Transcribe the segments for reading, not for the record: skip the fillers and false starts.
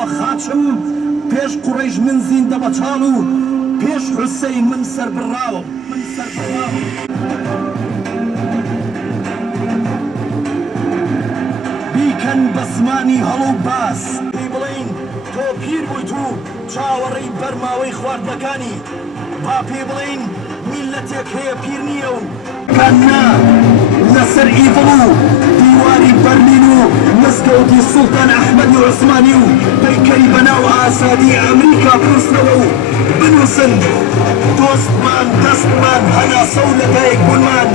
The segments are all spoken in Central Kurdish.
داوە خاچم پێش قوڕەیش من زیندە بەچاڵ و پێش حوسەین من سەربڕاوم بیکەن بە زمانی هەڵوو باس پێی بڵین تۆ پیر بوویت و چاوەڕێی بەرماوەی خواردنەکانی با پێی بڵین میلەتێک هەیە پیر نییە و کەنا لەسەر ئیڤڵ و دیواری بەرلین و مزگەوتی سوڵتان ئەحمەدی عوسمانی و پەیکەری بەناو ئاسادی ئەمریکا پرسنەوە و بنووسن دۆستمان دەستمان هەناسە و لەدایک بوونمان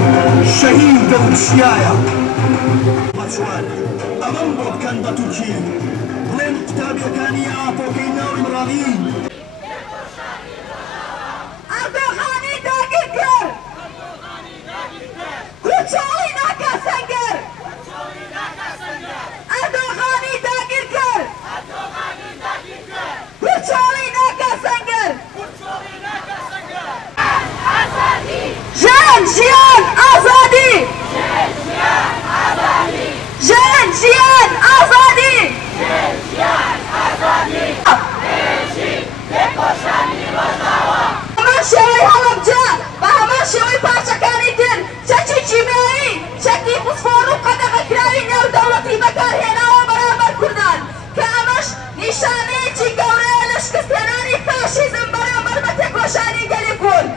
شەهیدە و چیایە بەچوان ئەمەم بۆ بکەن بە تورکی بڵێن قوتابیەکانی ئاپۆکەی ناوی مڕاوی ئەردۆغانی داگیر کرد کوچۆڵی ناکە سەنگەر ئەردۆغانی داگیر کرد کوچۆڵی ناکە سەنگەر ژن ژیان ئازادی ژن ژیان ئازادی هەمان شێوەی هەڵەبجە بە هەمان شێوەی پارچەکانی تر چەکی کیمیایی چەکی فوسفۆر و قەدەغەکراوی نێودەوڵەتی بەکارهێناوە بەرامبەر کوردان کە ئەمەش نیشانەیەکی گەورەیە لە شکستهێنانی فاشیزم بەرامبەر بە تێکۆشانی گەلی کورد.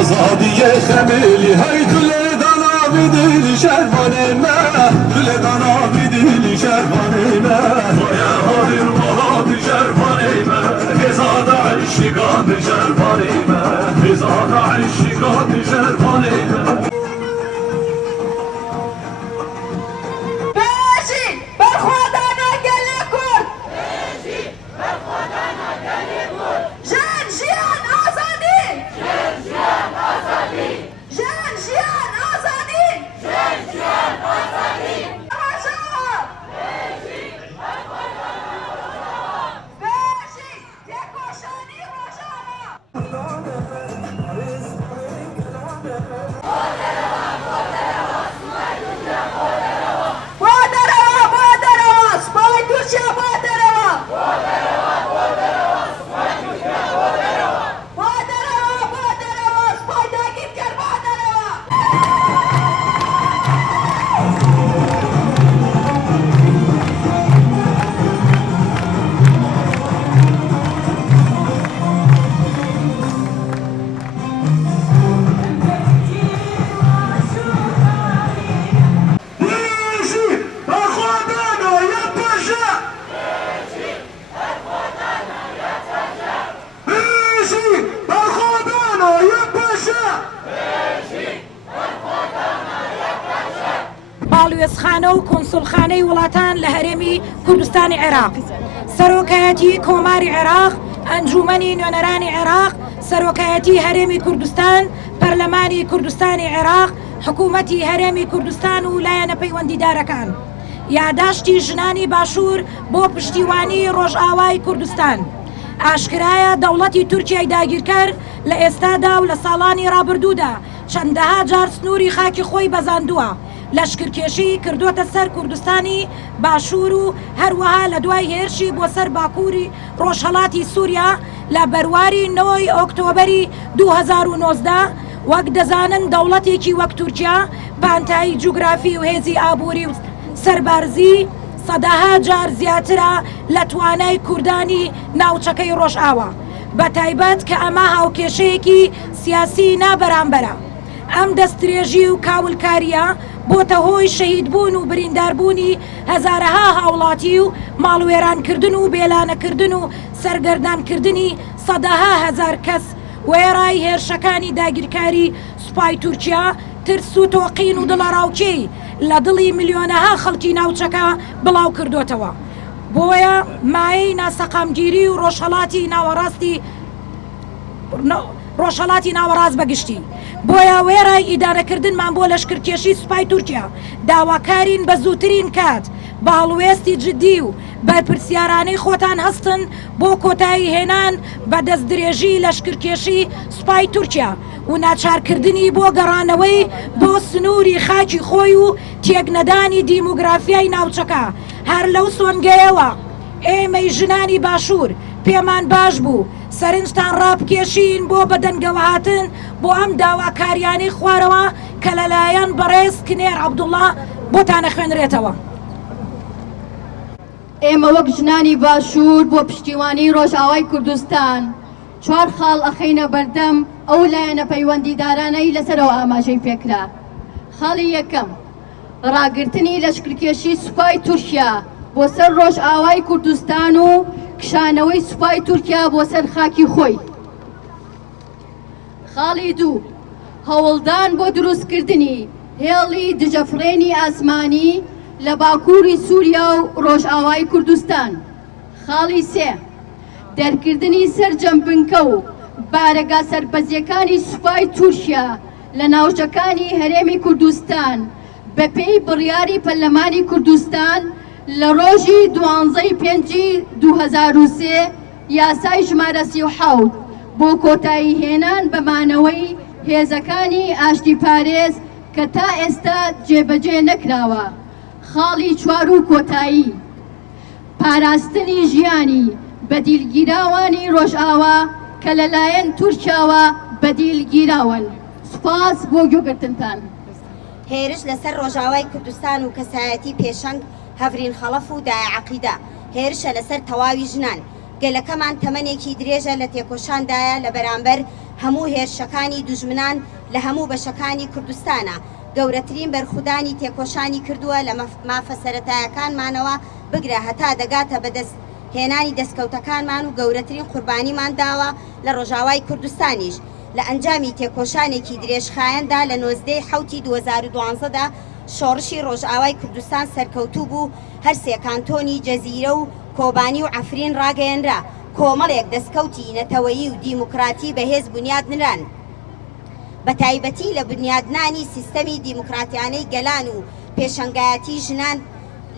آزادیه خمیلی های دل دانا بیدیلی شرمانه ما دل دانا بیدیلی شرمانه ما بایا هادر مهادی شرمانه ما هزاد عشقات شرمانه ما هزاد عشقات شرمانه ما باڵوێزخانە و کۆنسڵخانەی وڵاتان لە هەرێمی کوردستانی عێراق، سەرۆکایەتی کۆماری عێراق، ئەنجومەنی نوێنەرانی عێراق، سەرۆکایەتی هەرێمی کوردستان، پەرلەمانی کوردستانی عێراق، حکوومەتی هەرێمی کوردستان و لایەنە پەیوەندیدارەکان، یاداشتی ژنانی باشوور بۆ پشتیوانی ڕۆژئاوای کوردستان. ئاشکرایە دەوڵەتی تورکیای داگیرکەر لە ئێستادا و لە ساڵانی ڕابردوودا چەندەها جار سنووری خاکی خۆی بەزاندووە، لەشکرکێشی کردوتە سەر کوردستانی باشوور و هەروەها لە دوای هێرشی بۆ سەر باکووری ڕۆژهەڵاتی سووریا لە بەرواری 9 ئۆکتۆبەری 2019 وەک دەزانن دەوڵەتێکی وەک تورکیا پانتایی جوگرافی و هێزی ئابووری و سەربارزی سەداها جار زیاترە لە توانای کوردانی ناوچەکەی ڕۆژئاوا، بە تایبەت کە ئەمە هاوکێشەیەکی سیاسی نابەرامبەرە. ئەم دەستدرێژی و کاولکاریە بۆتە هۆی شەهیدبوون و برینداربوونی هەزارەها هاوڵاتی و ماڵوێرانکردن و بێلانەکردن و سەرگەردانکردنی سەداها هەزار کەس وێڕای هێرشەکانی داگیرکاری سوپای تورکیا ترس و تۆقین و دڵەڕاوکێی لە دڵی ملیۆنەها خەڵکی ناوچەکە بڵاو کردوتەوە. بۆیە مایەی ناسەقامگیری و ڕۆژهەڵاتی ناوەڕاستی ڕۆژهەڵاتی ناوەڕاست بەگشتی بۆیە وێڕای ئیدارەکردنمان بۆ لەشکرکێشی سوپای تورکیا داواکارین بە زووترین کات باڵوێستی جددی و بەرپرسیارانەی خۆتان هەستن بۆ کۆتایی هێنان بە دەست درێژی لەشکرکێشی سوپای تورکیا و ناچارکردنی بۆ گەڕانەوەی بۆ سنووری خاکی خۆی و تێکنەدانی دیموگرافیای ناوچەکە هەر لەو سۆنگەیەوە ئێمەی ژنانی باشوور پێمان باش بوو سەرنجتان ڕابکێشین بۆ بەدەنگەوە هاتن بۆ ئەم داواکاریانەی خوارەوە کە لەلایەن بەڕێز کنێر عەبدوڵڵا بۆتانە خوێنرێتەوە. ئێمە وەک ژنانی باشوور بۆ پشتیوانی ڕۆژئاوای کوردستان 4 خاڵ ئەخەینە بەردەم ئەو لایەنە پەیوەندیدارانەی لەسەرەوە ئاماژەی پێکرا. خاڵی یەکەم ڕاگررتنی لەشکرکێشی سوپای تورکیا بۆ سەر ڕۆژئاوای کوردستان و کشانەوەی سوپای تورکیا بۆ سەر خاکی خۆی. خاڵی دوو هەوڵدان بۆ دروستکردنی هێڵی دژەفرێنی ئاسمانی لە باکووری سووریا و ڕۆژئاوای کوردستان. خاڵی سێ دەرکردنی سەرجەمبنکە و بارەگا سەربەزیەکانی سوپای تورکیا لە ناوچەکانی هەرێمی کوردستان بە پێی بڕیاری پەرلەمانی کوردستان لە ڕۆژی 12/5/2003 یاسای ژمارە 37 بۆ کۆتایی هێنان بەمانەوەی هێزەکانی ئاشتی پارێز کە تا ئێستا جێبەجێ نەکراوە. خاڵی چوار و کۆتایی پاراستنی ژیانی بەدیلگیراوانی ڕۆژئاوا کە لەلایەن تورکیاوە بەدیلگیراون. سوپاس بۆ گوێگرتنتان. هێرش لەسەر ڕۆژئاوای کوردستان و کەسایەتی پێشەنگ هەڤرین خەڵەف و دایە عەقیدە هێرشە لەسەر تەواوی ژنان. گەلەکەمان تەمەنێکی درێژە لە تێکۆشاندایە لە بەرامبەر هەموو هێرشەکانی دوژمنان لە هەموو بەشەکانی کوردستانە. گەورەترین بەرخودانی تێکۆشانی کردووە لە مافە سەرەتایەکانمانەوە بگرە هەتا دەگاتە بەدەست هێنانی دەستکەوتەکانمان و گەورەترین قوربانیمان داوە لە ڕۆژئاوای کوردستانیش. لە ئەنجامی تێکۆشانێکی درێژخایەندا لە 19 حوتی 2012دا شۆڕشی ڕۆژئاوای کوردستان سەرکەوتوو بوو هەرسێ کانتۆنی جەزیرە و کۆبانی و عەفرین ڕاگەیەنرا کۆمەڵێک دەستکەوتی نەتەوەیی و دیموکراتی بەهێز بنیادنران بە تایبەتی لە بنیادنانی سیستەمی دیموکراتیانەی گەلان و پێشەنگایەتی ژنان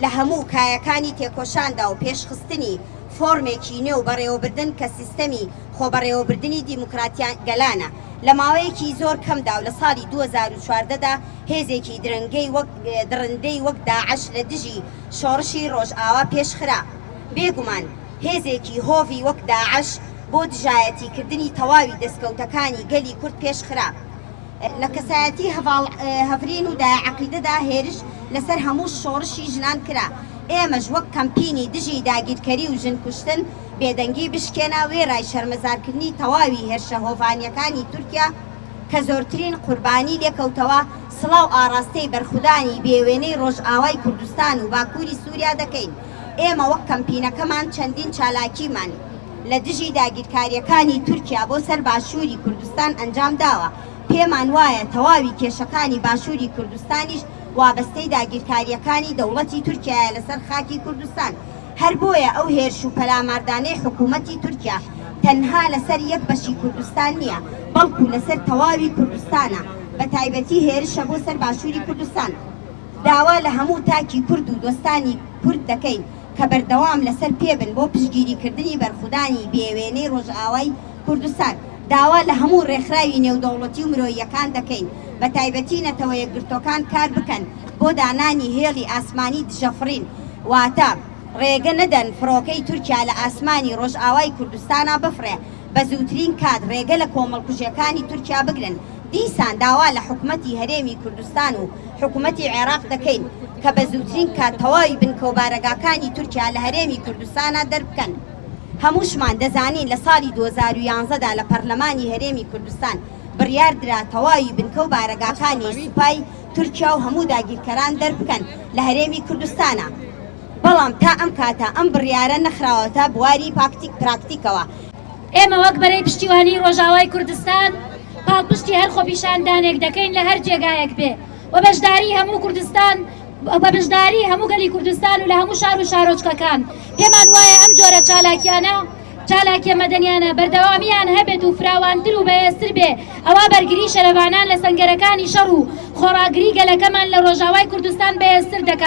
لە هەموو کایەکانی تێکۆشاندا و پێشخستنی فۆرمێکی نوێ و بەڕێوەبردن کە سیستەمی خۆبەڕێوەبردننی دیموکراتیان گەلانە. لە ماوەیەکی زۆر کەمدا و لە ساڵی 2014دا هێزێکی درڕندەی وەک داعش لە دژی شۆڕشی ڕۆژئاوا پێشخرا. بێگومان هێزێکی هۆڤی وەک داعش بۆ دژایەتیکردنی تەواوی دەستکەوتەکانی گەلی کورد پێشخرا. لە کەسایەتی هەڤرین و دایە عەقیدەدا هێرش لەسەر هەموو شۆڕشی ژنان کرا. ئێمەش وەک کەمپینی دژی داگیرکەری و ژن کوشتن بێدەنگی بشکێنا وێڕای شەرمەزارکردنی تەواوی هێرشە هۆڤانیەکانی تورکیا کە زۆرترین قوربانی لێکەوتەوە سڵاو ئاراستەی بەرخودانی بێوێنەی ڕۆژئاوای کوردستان و باکووری سووریا دەکەین. ئێمە وەک کەمپینەکەمان چەندین چالاکیمان لە دژی داگیرکاریەکانی تورکیا بۆ سەر باشووری کوردستان ئەنجام داوە. پێمان وایە تەواوی کێشەکانی باشووری کوردستانیش وابەستەی داگیرکاریەکانی دەوڵەتی تورکیایە لەسەر خاکی کوردستان. هەر بۆیە ئەو هێرش و پەلاماردانەی حکوومەتی تورکیا تەنها لەسەر یەک بەشی کوردستان نییە بەڵکو لەسەر تەواوی کوردستانە بە تایبەتی هێرشە بۆ سەر باشووری کوردستان. داوا لە هەموو تاکی کورد و دۆستانی کورد دەکەین کە بەردەوام لەسەر پێبن بۆ پشتگیریکردنی بەرخودانی بێوێنەی ڕۆژئاوای کوردستان. داوا لە هەموو ڕێکخراوی نێودەوڵەتی و مرۆییەکان دەکەین بە تایبەتی نەتەوە یەکگرتوەکان کار بکەن بۆ دانانی هێڵی ئاسمانی دژەفرین واتە ڕێگە نەدەن فڕۆکەی تورکیا لە ئاسمانی ڕۆژئاوای کوردستانە بفرێ بە زووترین کات ڕێگە لە کۆمەڵکوژیەکانی تورکیا بگرن. دیسان داوا لە حکوومەتی هەرێمی کوردستان و حکوومەتی عێراق دەکەین کە بە زووترین کات تەواوی بنکە و بارەگاکانی تورکیا لە هەرێمی کوردستانە دەربکەن. هەمووشمان دەزانین لە ساڵی 2011دا لە پەرلەمانی هەرێمی کوردستان بڕیاردرا تەواوی بنکە و بارەگاکانی سوپای تورکیا و هەموو داگیرکەران دەربکەن لە هەرێمی کوردستانە. بەڵام تا ئەم کاتە ئەم بڕیارە نەخراوەتە بواری پراکتیکەوە. ئێمە وەک بەرەی پشتیوانی ڕۆژئاوای کوردستان پاڵپشتی هەر خۆپیشاندانێک دەکەین لە هەر جێگایەک بێ و بەشداری هەموو کوردستان بە بەشداری هەموو گەلی کوردستان و لە هەموو شار و شارۆچکەکان. پێمان وایە ئەم جۆرە چالاکیانە چالاکیە مەدەنیانە بەردەوامیان هەبێت و فراوانتر و بەهێزتر بێ ئەوە بەرگری شەرەوانان لە سەنگەرەکانی شەڕ و خۆڕاگری گەلەکەمان لە ڕۆژاوای کوردستان بەهێزتر دەکات.